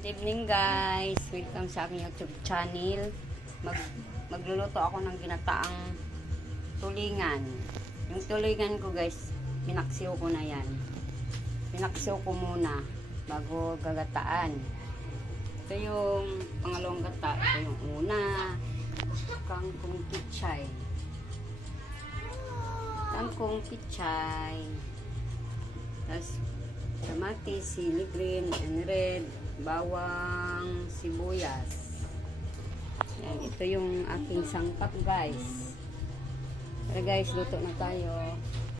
Good evening guys! Welcome sa aking YouTube channel. Mag magluluto ako ng ginataang tulingan. Yung tulingan ko guys, pinaksiw ko na yan. Pinaksiw ko muna bago gagataan. Ito yung pangalawang gata. Ito yung una. Kangkong pichay. Kangkong pichay. Tapos kamatis, sili green, and red bawang sibuyas. Yan, ito yung aking sangkap guys. Pero guys, luto na tayo.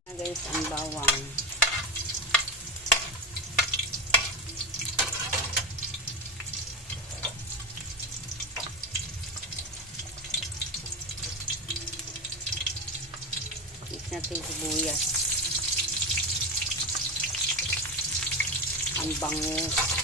Yan guys, ang bawang. natin sibuyas. Ang bango.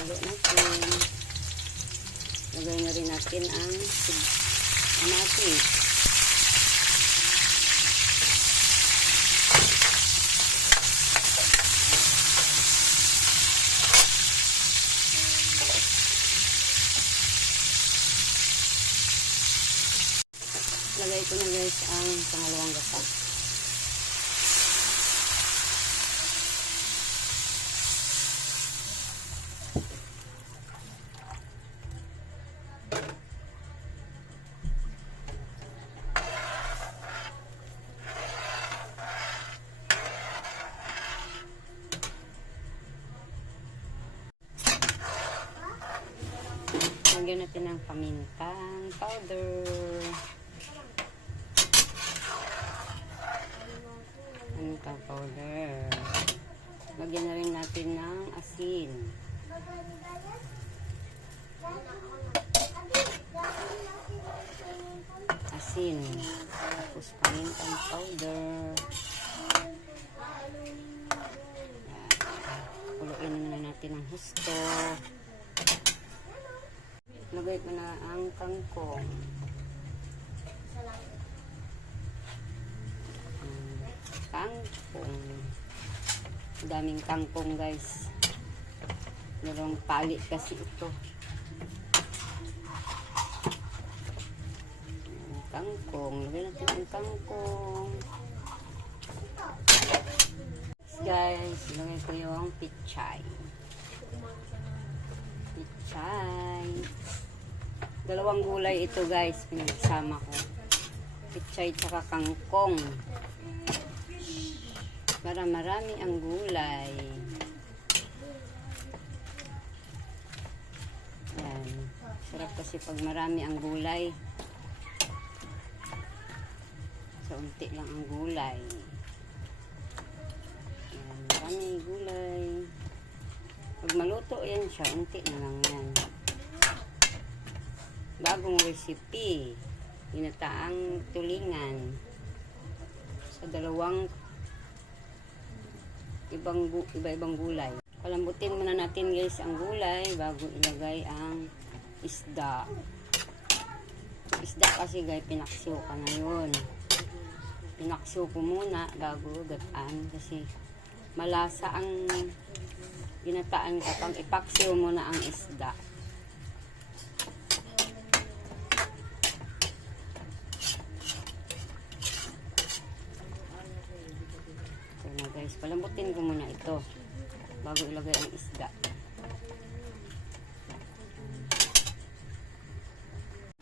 halo natin lagay na rin natin ang ang lagay ko na guys ang pangalawang gasa natin ang pamintang powder. Pamintang powder. Lagyan na rin natin ng asin. Asin. Tapos pamintang powder. Kuloyin na natin ang husto. Lagay ko na ang kangkong. Kangkong. Daming kangkong guys. Dalawang palit kasi ito. Kangkong. Lagay natin ang kangkong. Guys, lagay ko yung pichay. Dalawang gulay ito guys, pinagsama ko. Pichay tsaka kangkong. Para marami ang gulay. Yan. Sarap kasi pag marami ang gulay. So, unti lang ang gulay. Yan. Marami gulay. Pag maluto yan siya, unti na lang yan bagong recipe ginataang tulingan sa dalawang ibang iba-ibang gulay palambutin muna natin guys ang gulay bago ilagay ang isda isda kasi guys pinaksiw ka ngayon pinaksiw ko muna bago gataan kasi malasa ang ginataan kapag ipaksiw mo na ang isda guys. Palambutin ko muna ito bago ilagay ang isda.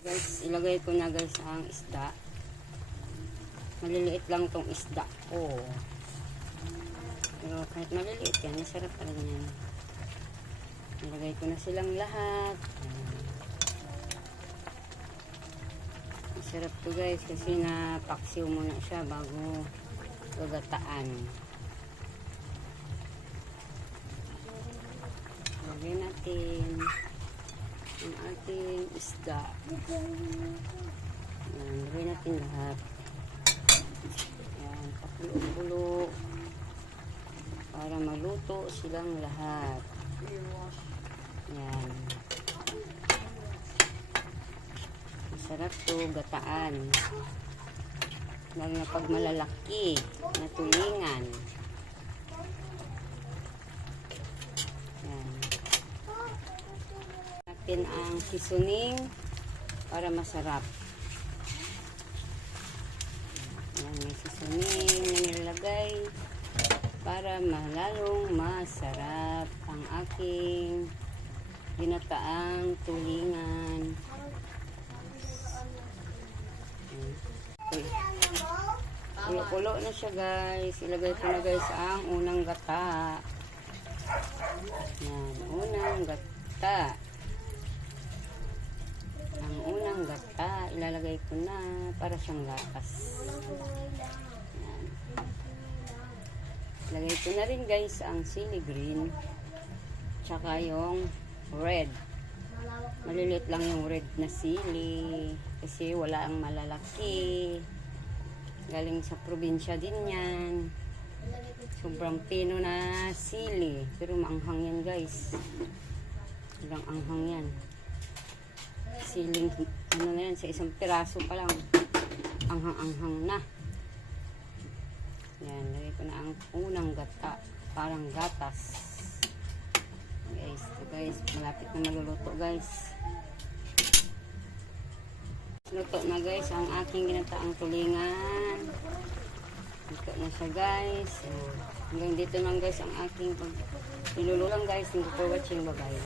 Guys, ilagay ko na guys ang isda. Maliliit lang tong isda ko. Oh. Pero kahit maliliit yan, masarap pa rin yan. Ilagay ko na silang lahat. Masarap to guys kasi napaksiw muna siya bago gagataan. natin ang ating isda. Ayan, gawin natin lahat. Ayan, pakulo-kulo para maluto silang lahat. Ayan. Masarap to gataan. Lalo na pag malalaki na tulingan. natin ang seasoning para masarap. Ayan, may seasoning na nilalagay para malalong masarap ang aking ginataang tulingan. Kulo-kulo na siya guys. Ilagay ko na guys ang unang gata. Yan, unang gata. Ang unang gata, ilalagay ko na para siyang lakas. Yan. Lagay ko na rin guys ang sili green. Tsaka yung red. Maliliit lang yung red na sili. Kasi wala ang malalaki. Galing sa probinsya din yan. Sobrang pino na sili. Pero maanghang yan guys. Sobrang anghang yan siling ano na yan sa isang piraso pa lang anghang-anghang na yan, lagay ko na ang unang gata parang gatas guys, ito guys malapit na maluluto guys luto na guys ang aking ginataang tulingan luto na siya guys so, hanggang dito lang guys ang aking pag ilululang guys, thank you for watching, bye bye